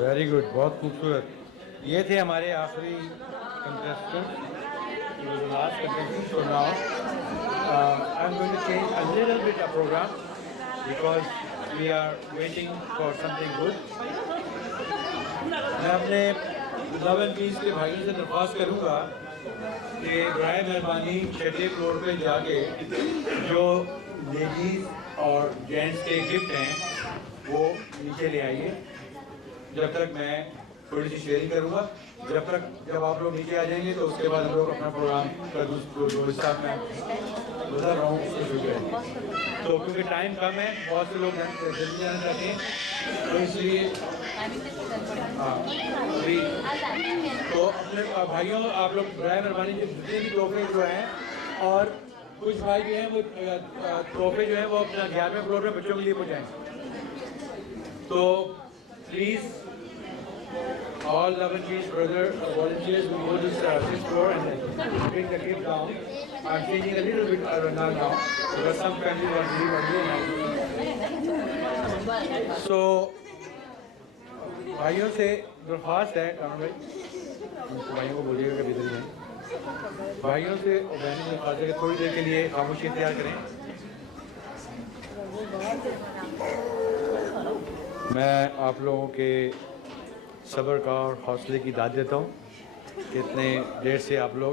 Very good, बहुत खूबसूरत। ये थे हमारे आखिरी contestant, last contestant. So now I am going to change a little bit a program because we are waiting for something good. मैं अपने लव एंड पीस के भाइयों से दरख्वास्त करूँगा कि बराए मेहरबानी छठे फ्लोर पे जाके जो लेडीज़ और जेंट्स के गिफ्ट हैं वो नीचे ले आइए। जब तक मैं थोड़ी सी शेयरिंग करूँगा, जब आप लोग नीचे आ जाएंगे तो उसके बाद हम लोग अपना प्रोग्राम का जो हिस्सा मैं गुजर रहा हूँ उसको शुरू करेंगे। तो क्योंकि टाइम कम है, बहुत से लोग जल्दी जाना चाहते हैं, तो इसलिए हाँ अभी तो अपने भाइयों आप लोग बराए मेहरबानी जितने भी तोहफे जो हैं, और कुछ भाई जो हैं वो तोहफे जो हैं वो अपना 11वें फ्लोर में बच्चों के लिए पहुँचाएँ। तो please all love and peace brother volunteers will go to the 6th floor and bring the gift down. I'm changing a little bit now because some family want to leave early. So भाइयों से दरख्वास्त है, कानून भाई भाइयों को बोलिएगा कभी इधर नहीं, भाइयों से और बहनों से दरख्वास्त है कि थोड़ी देर के लिए खामोशी इख्तियार करें। मैं आप लोगों के सब्र का और हौसले की दाद देता हूँ कि इतने देर से आप लोग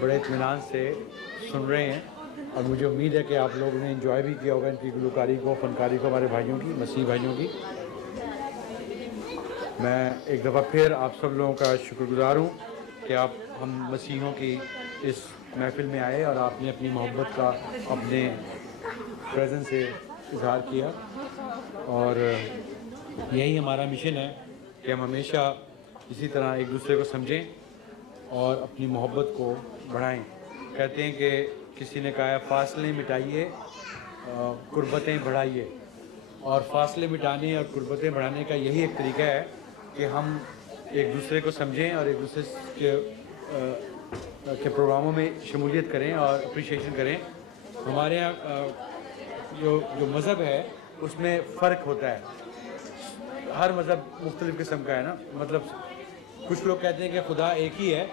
बड़े इत्मीनान से सुन रहे हैं, और मुझे उम्मीद है कि आप लोगों ने एंजॉय भी किया होगा इनकी गुलकारी को, फनकारी को, हमारे भाइयों की, मसीह भाइयों की। मैं एक दफ़ा फिर आप सब लोगों का शुक्रगुजार हूँ कि आप हम मसीहों की इस महफिल में आए और आपने अपनी मोहब्बत का अपने प्रेजेंस से इजहार किया। और यही हमारा मिशन है कि हम हमेशा इसी तरह एक दूसरे को समझें और अपनी मोहब्बत को बढ़ाएं। कहते हैं कि किसी ने कहा है फासले मिटाइए कुर्बतें बढ़ाइए, और फासले मिटाने और कुर्बतें बढ़ाने का यही एक तरीका है कि हम एक दूसरे को समझें और एक दूसरे के प्रोग्रामों में शमूलियत करें और अप्रिशिएशन करें। हमारे यहाँ जो मज़हब है उसमें फ़र्क होता है, हर मज़हब मुख्तलिफ़ किस्म का है ना, मतलब कुछ लोग कहते हैं कि खुदा एक ही है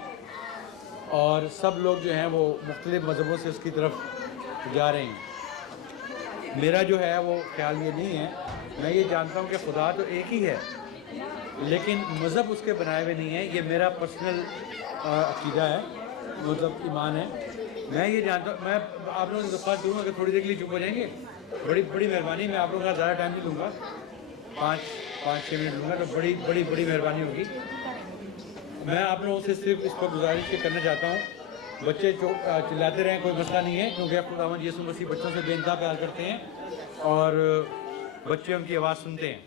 और सब लोग जो हैं वो मुख्तलिफ़ मज़हबों से उसकी तरफ जा रहे हैं। मेरा जो है वो ख्याल ये नहीं है, मैं ये जानता हूँ कि खुदा तो एक ही है लेकिन मज़हब उसके बनाए हुए नहीं है। ये मेरा पर्सनल अक़ीदा है, मतलब ईमान है। मैं ये जानता हूँ, मैं आप लोगों से दरख्वास्त दूँगा कि थोड़ी देर के लिए चुप हो जाएंगे। बड़ी मेहरबानी, मैं आप लोगों का ज़्यादा टाइम नहीं लूँगा, 5-6 मिनट लूँगा, तो बड़ी मेहरबानी होगी। मैं आप लोगों से सिर्फ इस पर गुजारिश करना चाहता हूँ, बच्चे चिल्लाते रहें कोई मसला नहीं है, क्योंकि खुदावंद यीशु मसीह बच्चों से बेइंतहा प्यार करते हैं और बच्चे उनकी आवाज़ सुनते हैं।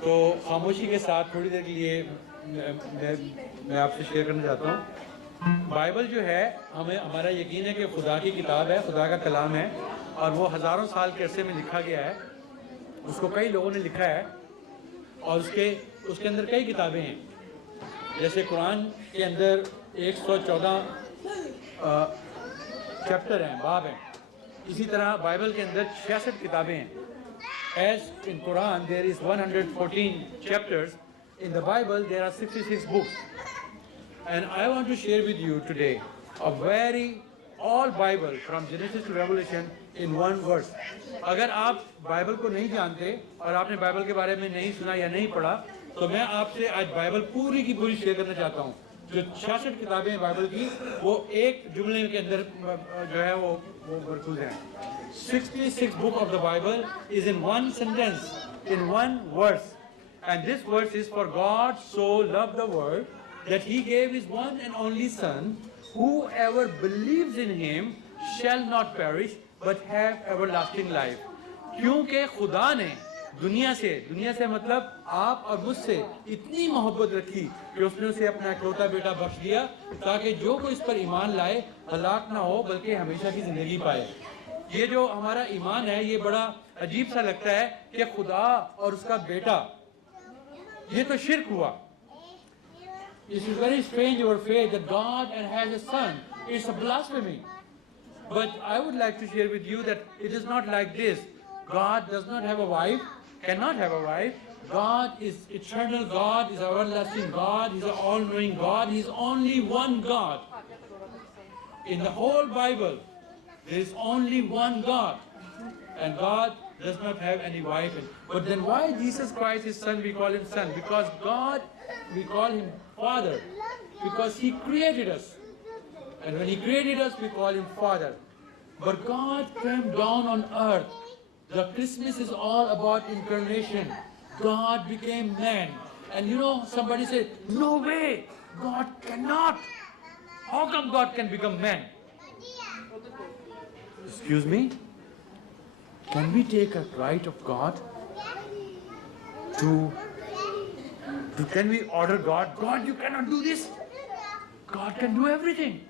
तो खामोशी के साथ थोड़ी देर के लिए मैं आपसे शेयर करना चाहता हूँ। बाइबल जो है, हमारा यकीन है कि खुदा की किताब है, खुदा का कलाम है, और वो हज़ारों साल के अरसे में लिखा गया है। उसको कई लोगों ने लिखा है और उसके अंदर कई किताबें हैं। जैसे कुरान के अंदर 114 चैप्टर हैं, बाब हैं। इसी तरह बाइबल के अंदर 66 किताबें हैं। As in Quran there is 114 chapters, in the Bible there are 66 books. And I want to share with you today a very all Bible from Genesis to Revelation in one verse. अगर आप Bible को नहीं जानते और आपने Bible के बारे में नहीं सुना या नहीं पढ़ा, तो मैं आपसे आज बाइबल पूरी की पूरी शेयर करना चाहता हूँ। जो 66 किताबें हैं बाइबल की, वो एक जुमले के अंदर जो है वो मरकूज हैं। 66 book of the Bible is in one sentence, in one verse, and this verse is for God so loved the world that he gave his one and only son, whoever believes in him shall not perish but have everlasting life. क्योंकि खुदा ने दुनिया से मतलब आप और मुझसे इतनी मोहब्बत रखी कि उसने उसे अपना इकलौता बेटा बख्श दिया, ताकि जो कोई इस पर ईमान लाए हलाक ना हो बल्कि हमेशा की ज़िंदगी पाए। ये जो हमारा ईमान है, ये बड़ा अजीब सा लगता है कि खुदा और उसका बेटा, ये तो शिर्क हुआ। It is very strange your faith that God and has a son. It's a blasphemy. But I would like to share with you that it is not like this. God does not have a wife cannot have a wife. God is eternal. God is everlasting. God is an all-knowing God. He is only one God. In the whole Bible, there is only one God. And God does not have any wife. But then why Jesus Christ, His Son, we call Him Son? Because God, we call Him Father. Because He created us. And when He created us, we call Him Father. But God came down on earth. The Christmas is all about incarnation. God became man. And you know, somebody said, no way, God cannot. How come God can become man? Excuse me? Can we take a right of God can we order God, God, you cannot do this? God can do everything.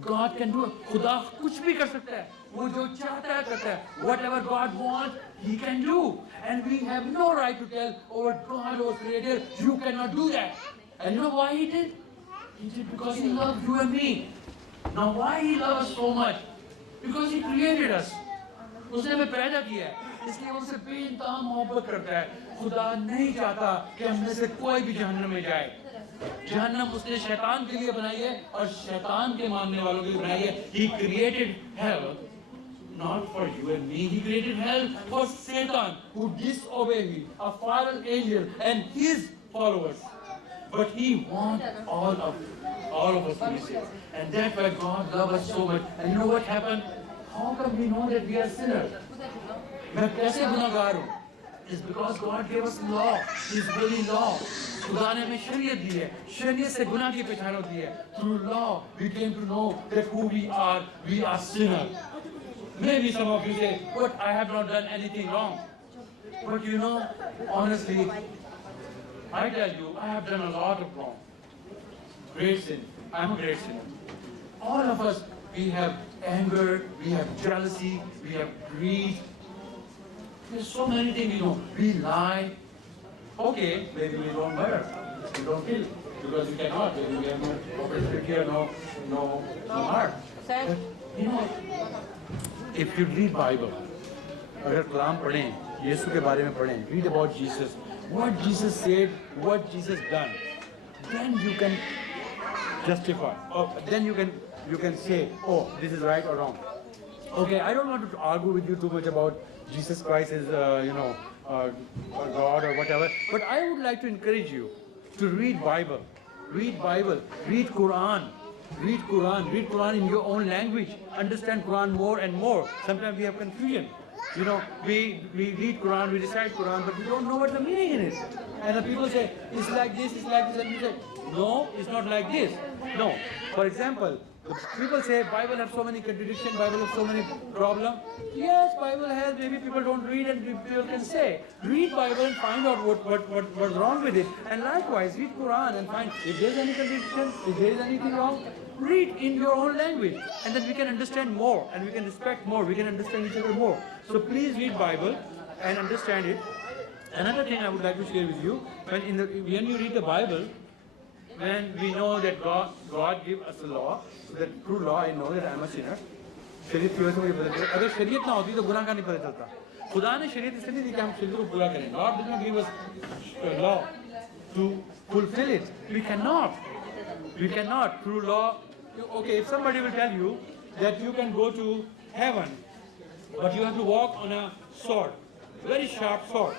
God can do, खुदा कुछ भी कर सकता है, वो जो चाहता है करता है. Whatever God wants, He can do. And we have no right to tell our God, our Creator, you cannot do that. And you know why He did? He did because He loved you and me. Now why He loves us so much? Because He created us. उसने हमें पैदा किया है, इसलिए उनसे बेइंतहा मोहब्बत करता है. खुदा नहीं चाहता कि हम में से कोई भी जहन्नम में जाए. जहन्नम उसने शैतान के लिए बनाई है और शैतान के मानने वालों के लिए बनाई है. He created hell not for you and me. He created hell for Satan, who disobeyed Him, a fallen angel and his followers. But He wants all of us to be saved. And that's why God loves us so much. And you know what happened? How come we know that we are sinners? मैं कैसे गुनाहगार हूँ? It's because God gave us law, His holy law. खुदा ने हमें शरीयत दी है. शरीयत से गुनाह की पहचान होती है. Through law, we came to know that who we are sinners. Maybe some of you say, but I have not done anything wrong. But you know, honestly, I tell you, I have done a lot of wrong. Great sin. I'm a great sinner. All of us, we have anger, we have jealousy, we have greed. There's so many things, you know. We lie. Okay, maybe we don't murder, we don't kill, because we cannot. Maybe we have no opportunity here, no heart. But, you know, if you read Bible, अगर कलाम पढ़ें, यीशु के बारे में पढ़ें, read about Jesus, what Jesus said, what Jesus done, then you can justify. Or then you can say, oh, this is right or wrong. Okay, I don't want to argue with you too much about Jesus Christ is, God or whatever. But I would like to encourage you to read Bible, read Quran, read Quran in your own language. Understand Quran more and more. Sometimes we have confusion. You know, we read Quran, we recite Quran, but we don't know what the meaning in it. And the people say, it's like this, and we say, no, it's not like this. No. For example, people say Bible has so many contradictions, Bible has so many problems. Yes, Bible has, maybe people don't read and people can say, read Bible and find out what's wrong with it. And likewise, read Quran and find if there's any contradiction, if there is anything wrong, read in your own language. And then we can understand more and we can respect more, we can understand each other more. So please read Bible and understand it. Another thing I would like to share with you, when you read the Bible, when we know that God gave us a law, so that through law I know that I am a sinner. शरीयत की वजह से मुझे पता चला. अगर शरीयत ना होती तो गुनाह का नहीं पता चलता. खुदा ने शरीयत इसलिए दी कि हम शरीयत को पूरा करें. God did not give us law to fulfill it. We cannot through law. Okay, if somebody will tell you that you can go to heaven, but you have to walk on a sword, very sharp sword,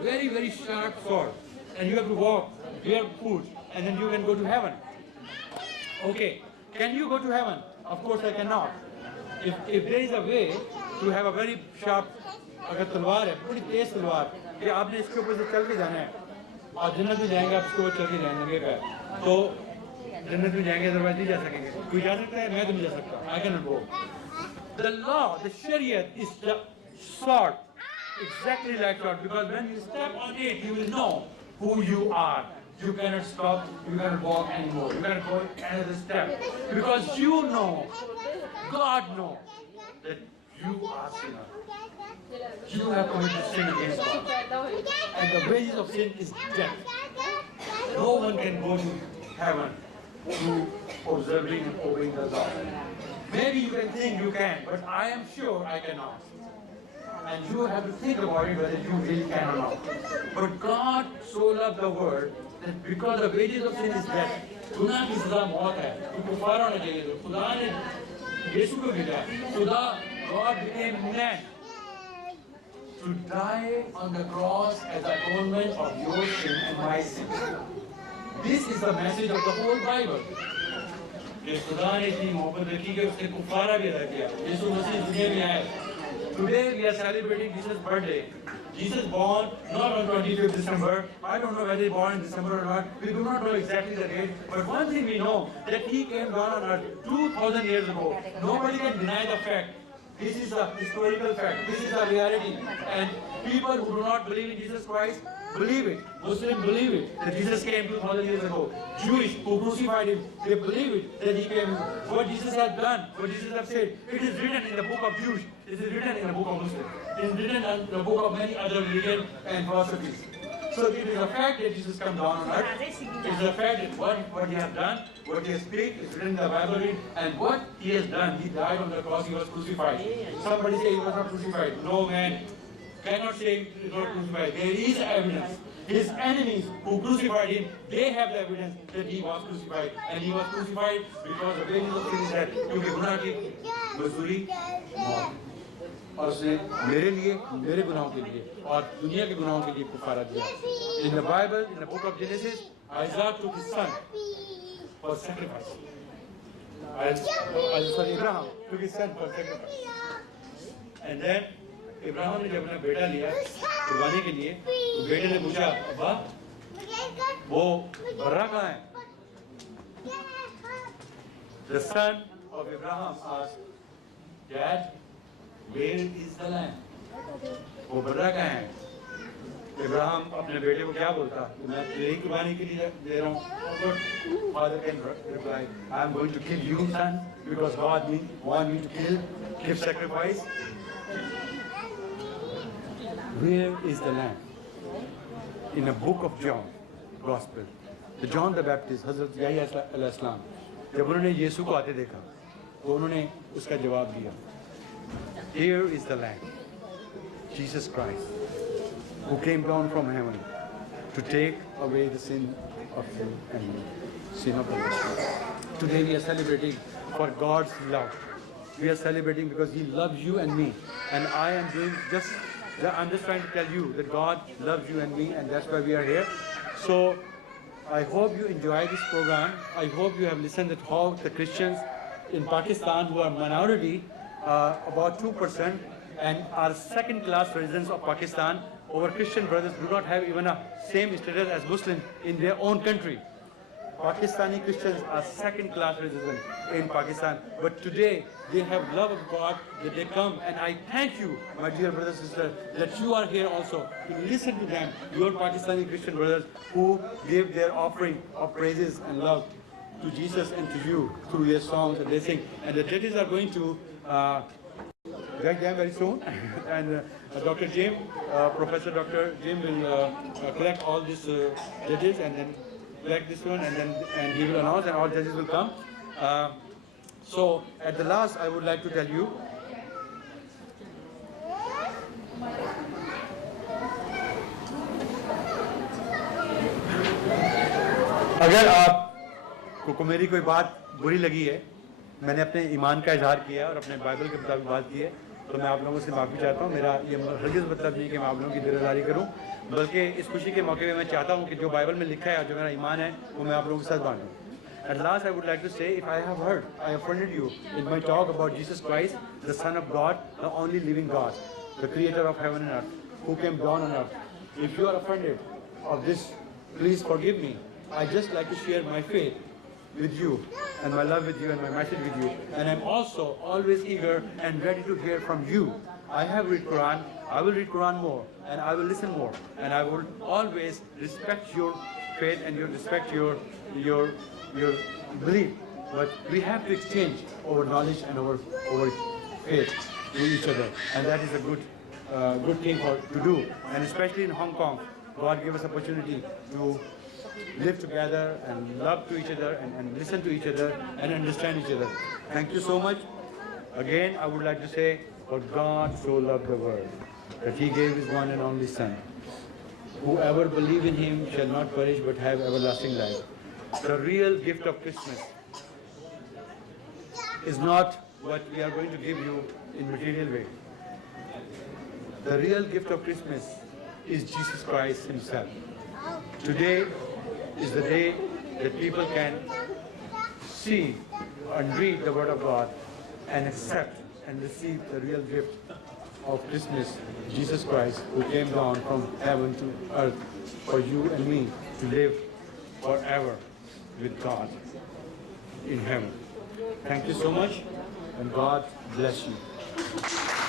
very, very sharp sword, and you have to walk barefoot, and then you can go to heaven. Okay, can you go to heaven? Of course I cannot. If there is a way to have a very sharp, अगर तलवार है, बड़ी तेज तलवार, कि आपने इसके ऊपर से चल के जाना है, और जन्नत में जाएंगे आप इसके ऊपर चल के जाएंगे पैर, तो जन्नत में जाएंगे अदरवाइज नहीं जा सकेंगे. कोई जा सकता है, मैं तो नहीं जा सकता. I cannot go. The law, the Shariat is the sword, exactly like sword, because when you step on it, you will know who you are. You cannot stop, you cannot walk anymore, you cannot go another step, because you know, God knows that you are sinner. You have committed sin against God. And the wages of sin is death. No one can go to heaven through observing and obeying the law. Maybe you can think you can, but I am sure I cannot. and you have to think about it whether you really can or not. But God so loved the world that because the wages of sin is death, गुनाह की सजा मौत है, तो कुफार होना चाहिए। तो खुदा ने यीशु को भेजा, खुदा God became man to die on the cross as atonement of your sin and my sin. This is the message of the whole Bible. कि खुदा ने इतनी मोहब्बत रखी कि उसने कुफारा भी अदा किया। यीशु मसीह दुनिया में आए। Today we are celebrating Jesus' birthday. Jesus born not on 25th December. I don't know whether he born in December or not. We do not know exactly the date. But one thing we know that he came down on earth 2,000 years ago. Nobody can deny the fact. This is a historical fact. This is a reality. And people who do not believe in Jesus Christ believe it. Muslims believe it that Jesus came 2,000 years ago. Jewish who crucified him, they believe it that he came. What Jesus has done, what Jesus has said, it is written in the book of Jews. It is written in the book of Muslims. It is written in the book of many other religions and philosophies. So it is a fact that Jesus come down on earth. It is a fact that what he has done, what he has speak, is written in the Bible, and what he has done, he died on the cross, he was crucified. Somebody say he was not crucified. No man cannot say he was not crucified. There is evidence. His enemies who crucified him, they have the evidence that he was crucified. And he was crucified because the wages of sin is death. क्योंकि गुनाह की मजदूरी मौत। और उसने मेरे लिए, मेरे गुनाहों के लिए और दुनिया के गुनाहों के लिए कुफारा दिया। In the Bible, in the book of Genesis, Isaac took his son for sacrifice. Abraham took his son for sacrifice. And then Ibrahim ने जब अपना बेटा लिया कुर्बानी के लिए, तो बेटे ने पूछा, अब्बा, वो बर्रा कहाँ है? The son of Abraham asked, Dad, where is the lamb? वो बर्रा कहाँ है? इब्राहिम अपने बेटे को क्या बोलता? मैं तेरी कुर्बानी के लिए दे रहा हूँ। But father can reply, I am going to kill you, son, because God want you to give sacrifice. Where is the lamb? In the book of John, Gospel, the John the Baptist, Hazrat Yahya alayhi salam, जब उन्होंने यीशु को आते देखा, तो उन्होंने उसका जवाब दिया. Here is the lamb, Jesus Christ, who came down from heaven to take away the sin of you and sin of the world. Today we are celebrating for God's love. We are celebrating because He loves you and me, and I'm just trying to tell you that God loves you and me, and that's why we are here. So I hope you enjoy this program. I hope you have listened to how the Christians in Pakistan, who are minority, about 2%, and are second-class residents of Pakistan. Our Christian brothers do not have even a same status as Muslims in their own country. Pakistani Christians are second-class residents in Pakistan, but today they have love of God, that they come, and I thank you, my dear brothers and sisters, that you are here also to listen to them, your Pakistani Christian brothers who give their offering of praises and love to Jesus and to you through their songs and they sing. And the judges are going to drag them very soon, and Dr. Jim, Professor Dr. Jim will collect all these judges and then collect this one, and he will announce, and all judges will come. So at the last, I would like to tell you, अगर आपको मेरी कोई बात बुरी लगी है, मैंने अपने ईमान का इजहार किया और अपने बाइबल के मुताबिक बात की है, तो मैं आप लोगों से माफ़ी चाहता हूँ. मेरा ये हरगिज़ मतलब नहीं कि मैं आप लोगों की दिलदारी करूँ, बल्कि इस खुशी के मौके पे मैं चाहता हूँ कि जो बाइबल में लिखा है, जो मेरा ईमान है, वो मैं आप लोगों के साथ बांटूँ. At last, I would like to say, if I have heard, I offended you in my talk about Jesus Christ, the Son of God, the only living God, the Creator of heaven and earth, who came down on earth. If you are offended of this, please forgive me. I just like to share my faith with you, and my love with you, and my message with you. And I'm also always eager and ready to hear from you. I have read Quran, I will read Quran more, and I will listen more, and I will always respect your faith and respect your belief. But we have to exchange our knowledge and our faith with each other, and that is a good thing to do. And especially in Hong Kong, God gave us opportunity to live together and love to each other and listen to each other and understand each other. Thank you so much. Again, I would like to say For God so loved the world that he gave his one and only Son. Whoever believes in him shall not perish but have everlasting life. The real gift of Christmas is not what we are going to give you in material way. The real gift of Christmas is Jesus Christ himself. Today is the day that people can see and read the Word of God and accept and receive the real gift of Christmas, Jesus Christ, who came down from heaven to earth for you and me to live forever with God in heaven. Thank you so much, and God bless you.